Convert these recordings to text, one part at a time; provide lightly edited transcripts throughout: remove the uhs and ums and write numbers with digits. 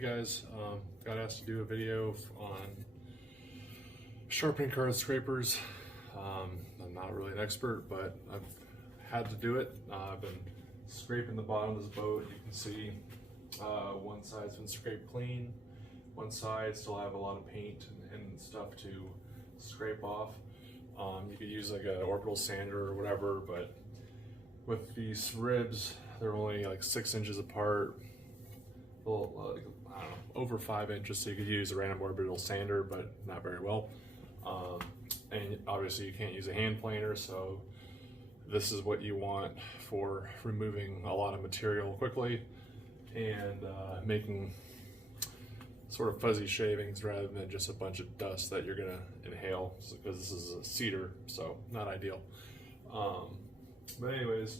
guys, got asked to do a video on sharpening card scrapers. I'm not really an expert, but I've had to do it. I've been scraping the bottom of this boat. You can see one side's been scraped clean. One side still have a lot of paint and stuff to scrape off. You could use like an orbital sander or whatever, but with these ribs, they're only like 6 inches apart. Well, I don't know, over 5 inches, so you could use a random orbital sander, but not very well. And obviously you can't use a hand planer, so this is what you want for removing a lot of material quickly and making sort of fuzzy shavings rather than just a bunch of dust that you're gonna inhale, because this is a cedar, so not ideal. But anyways,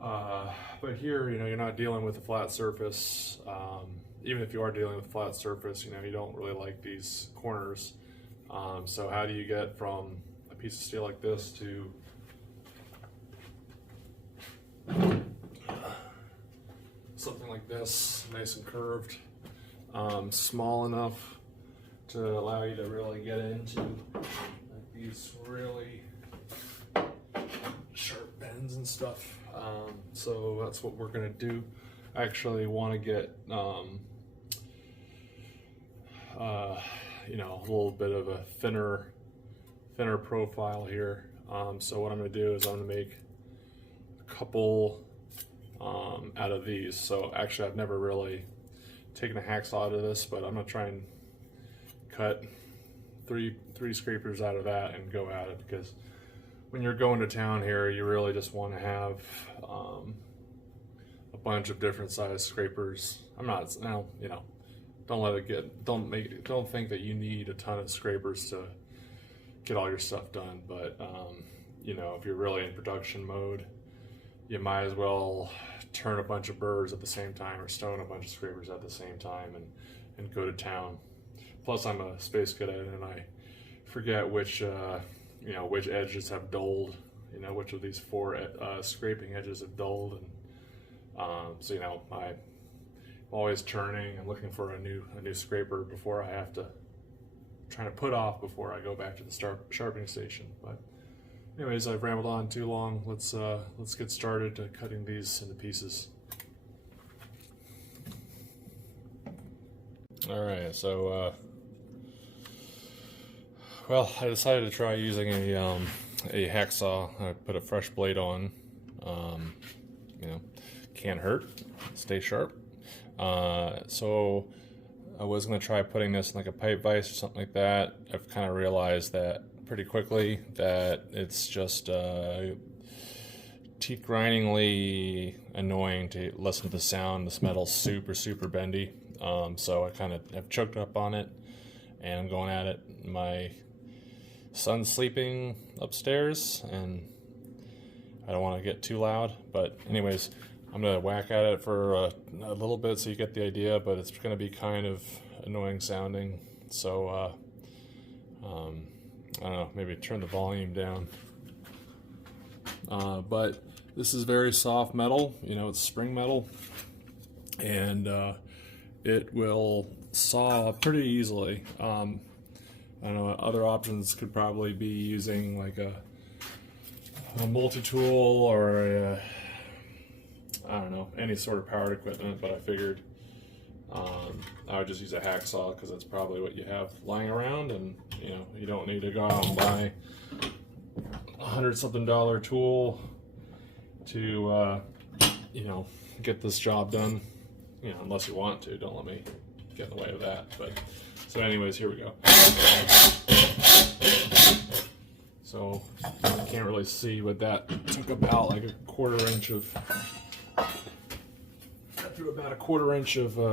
but here, you're not dealing with a flat surface. Even if you are dealing with a flat surface, you don't really like these corners. So how do you get from a piece of steel like this to something like this, nice and curved, small enough to allow you to really get into like these really sharp bends and stuff. So that's what we're gonna do. I actually want to get a little bit of a thinner profile here. So what I'm gonna do is I'm gonna make a couple out of these. So actually I've never really taken a hacksaw out of this, but I'm gonna try and cut three scrapers out of that and go at it, because when you're going to town here, you really just want to have a bunch of different size scrapers. Don't think that you need a ton of scrapers to get all your stuff done. But if you're really in production mode, you might as well turn a bunch of burrs at the same time or stone a bunch of scrapers at the same time and go to town. Plus, I'm a space cadet and I forget which edges have dulled, which of these 4 scraping edges have dulled, and so I'm always turning and looking for a new scraper before I have to try to put off before I go back to the sharpening station. But anyways, I've rambled on too long. Let's get started cutting these into pieces. All right, so well, I decided to try using a hacksaw. I put a fresh blade on. Can't hurt. Stay sharp. So I was going to try putting this in like a pipe vise or something like that. I've kind of realized that pretty quickly that it's just teeth grindingly annoying to listen to the sound. This metal's super bendy. So I kind of have choked up on it and I'm going at it. My son's sleeping upstairs and I don't want to get too loud, but anyways, I'm going to whack at it for a little bit so you get the idea, but it's going to be kind of annoying sounding. So I don't know, maybe turn the volume down. But this is very soft metal, it's spring metal, and it will saw pretty easily. I don't know, other options could probably be using like a multi-tool or I don't know, any sort of powered equipment, but I figured I would just use a hacksaw because that's probably what you have lying around, and you don't need to go out and buy $100-something tool to get this job done, unless you want to. Don't let me get in the way of that. But so anyways, here we go. So I can't really see, but that took about like a quarter inch of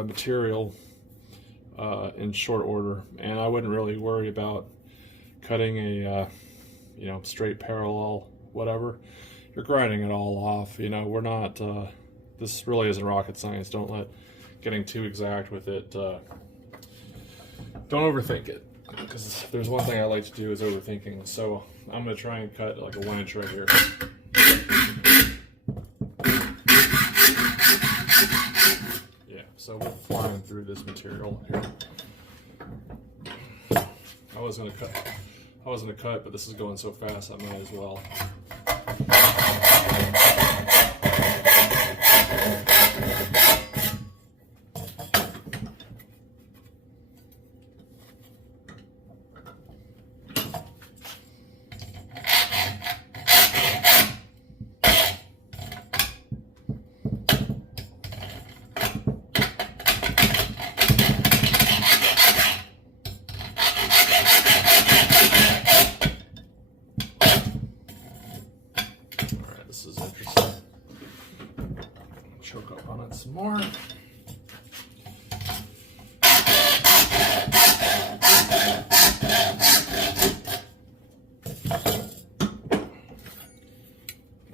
material in short order, and I wouldn't really worry about cutting a straight parallel whatever. You're grinding it all off. We're not this really isn't rocket science. Don't let getting too exact with it. Don't overthink it, because if there's one thing I like to do is overthinking. So I'm going to try and cut like a 1 inch right here. So we're flying through this material. was gonna cut, but this is going so fast I might as well. This is interesting. Choke up on it some more.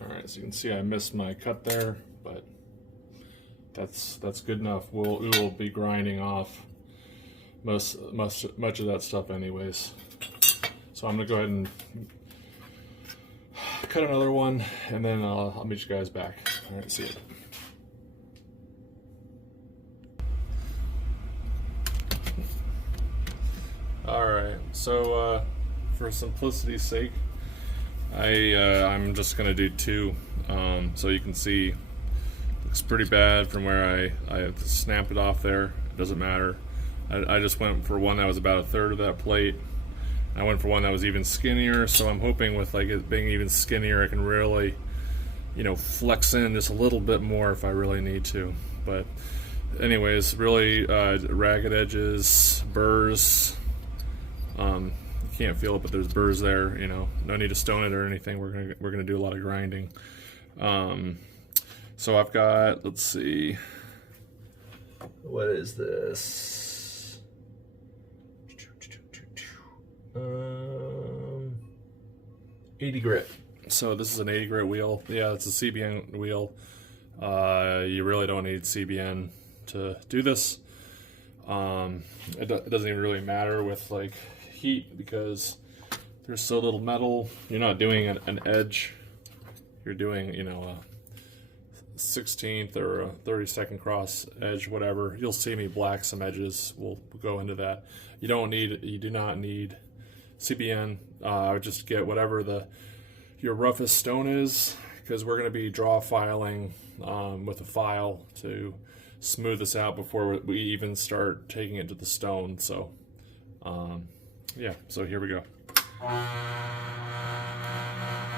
Alright, so you can see I missed my cut there, but that's good enough. We will be grinding off much of that stuff anyways. So I'm gonna go ahead and cut another one, and then I'll meet you guys back. All right, see you. All right, so for simplicity's sake, I'm just gonna do two, so you can see it looks pretty bad from where I snapped it off there. It doesn't matter. I just went for one that was about a third of that plate. I went for one that was even skinnier, so I'm hoping with like it being even skinnier I can really, you know, flex in just a little bit more if I really need to. But anyways, really ragged edges, burrs, you can't feel it, but there's burrs there, you know, no need to stone it or anything. We're gonna do a lot of grinding. So I've got, let's see, what is this? 80 grit. So this is an 80 grit wheel. Yeah, it's a CBN wheel. You really don't need CBN to do this. It doesn't even really matter with like heat because there's so little metal. You're not doing an edge. You're doing, you know, a 16th or a 32nd cross edge, whatever. You'll see me black some edges. We'll go into that. You do not need CBN. I would just get whatever your roughest stone is, because we're going to be draw filing with a file to smooth this out before we even start taking it to the stone. So yeah, so here we go.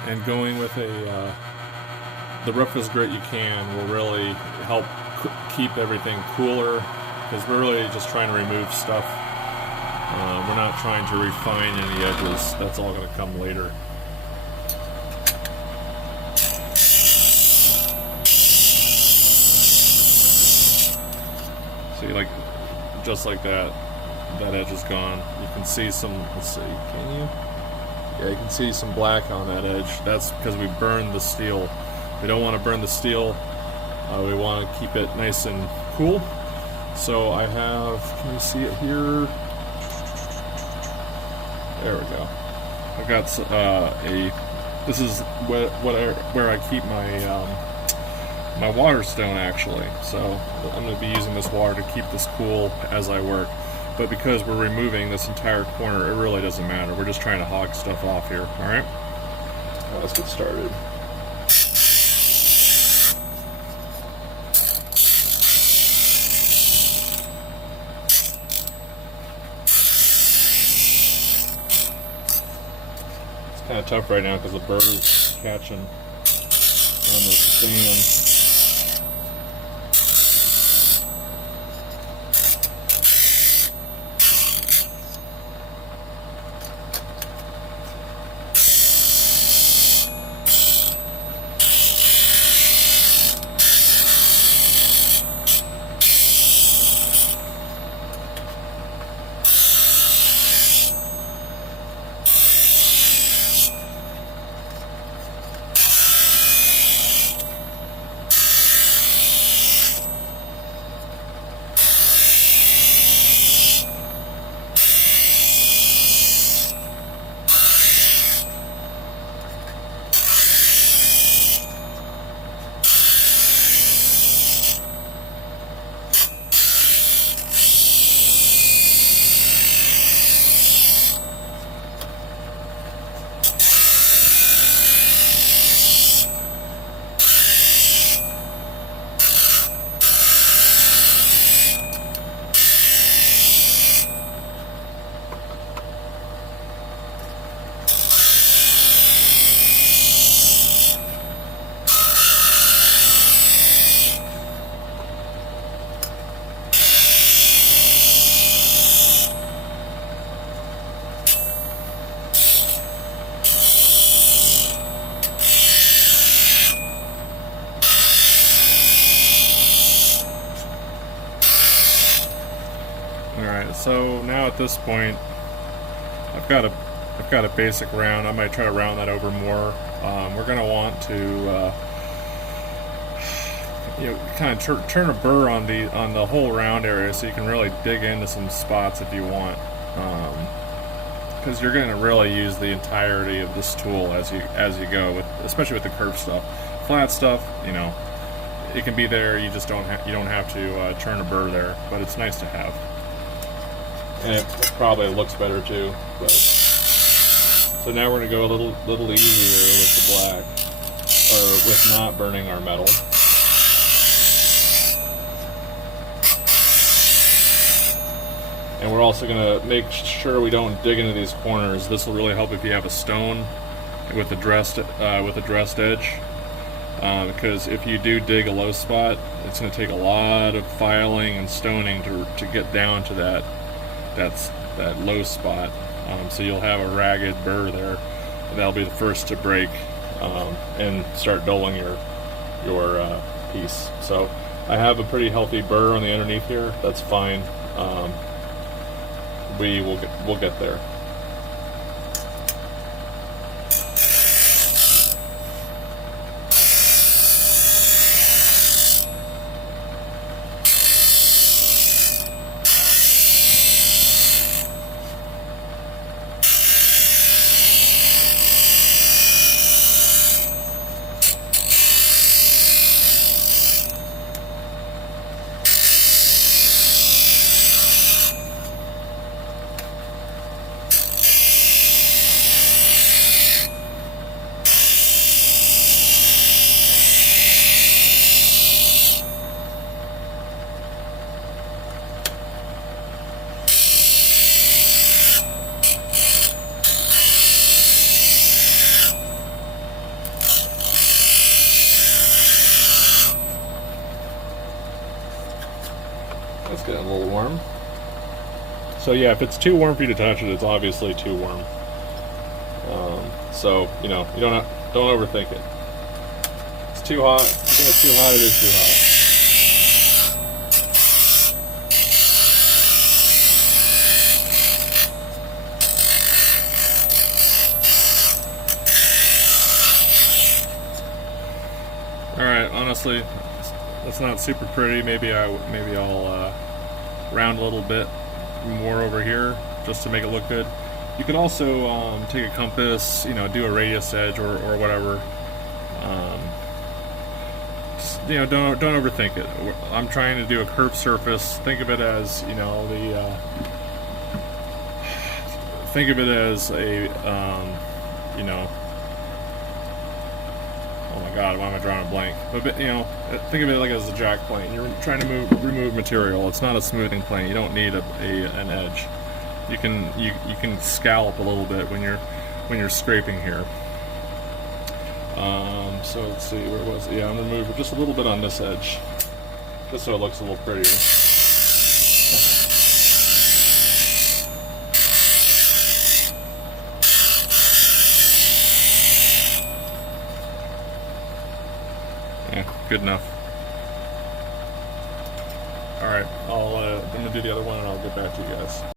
And going with the roughest grit you can will really help keep everything cooler, because we're really just trying to remove stuff. We're not trying to refine any edges. That's all going to come later. See, like, just like that edge is gone. You can see some, let's see, can you? Yeah, you can see some black on that edge. That's because we burned the steel. We don't want to burn the steel. We want to keep it nice and cool. So I have, can you see it here? There we go. I've got this is where I keep my water stone actually. So I'm going to be using this water to keep this cool as I work. But because we're removing this entire corner, it really doesn't matter. We're just trying to hog stuff off here. All right. Let's get started. Kind of tough right now because the burr's catching on the sand. So now at this point, I've got a basic round. I might try to round that over more. We're gonna want to kind of turn a burr on the whole round area, so you can really dig into some spots if you want, because you're going to really use the entirety of this tool as you go, especially with the curved stuff. Flat stuff, it can be there. You just don't have to turn a burr there, but it's nice to have, and it probably looks better too. But so now we're going to go a little easier with the black, or with not burning our metal. And we're also going to make sure we don't dig into these corners. This will really help if you have a stone with a dressed edge, because if you do dig a low spot, it's going to take a lot of filing and stoning to get down to that low spot. So you'll have a ragged burr there, and that'll be the first to break and start dulling your piece. So I have a pretty healthy burr on the underneath here. That's fine. We'll get there. It's getting a little warm. So yeah, if it's too warm for you to touch it, it's obviously too warm. So you don't overthink it. It's too hot. If you think it's too hot, it is too hot. All right, honestly, that's not super pretty. Maybe I'll round a little bit more over here just to make it look good. You could also take a compass, do a radius edge or whatever. Just, don't overthink it. I'm trying to do a curved surface. Think of it as think of it as a oh my god, why am I drawing a blank? But think of it like as a jack plane. You're trying to remove material. It's not a smoothing plane. You don't need an edge. You can scallop a little bit when you're scraping here. So let's see, where was it? Yeah, I'm gonna move just a little bit on this edge, just so it looks a little prettier. Yeah, good enough. All right, I'm gonna do the other one and I'll get back to you guys.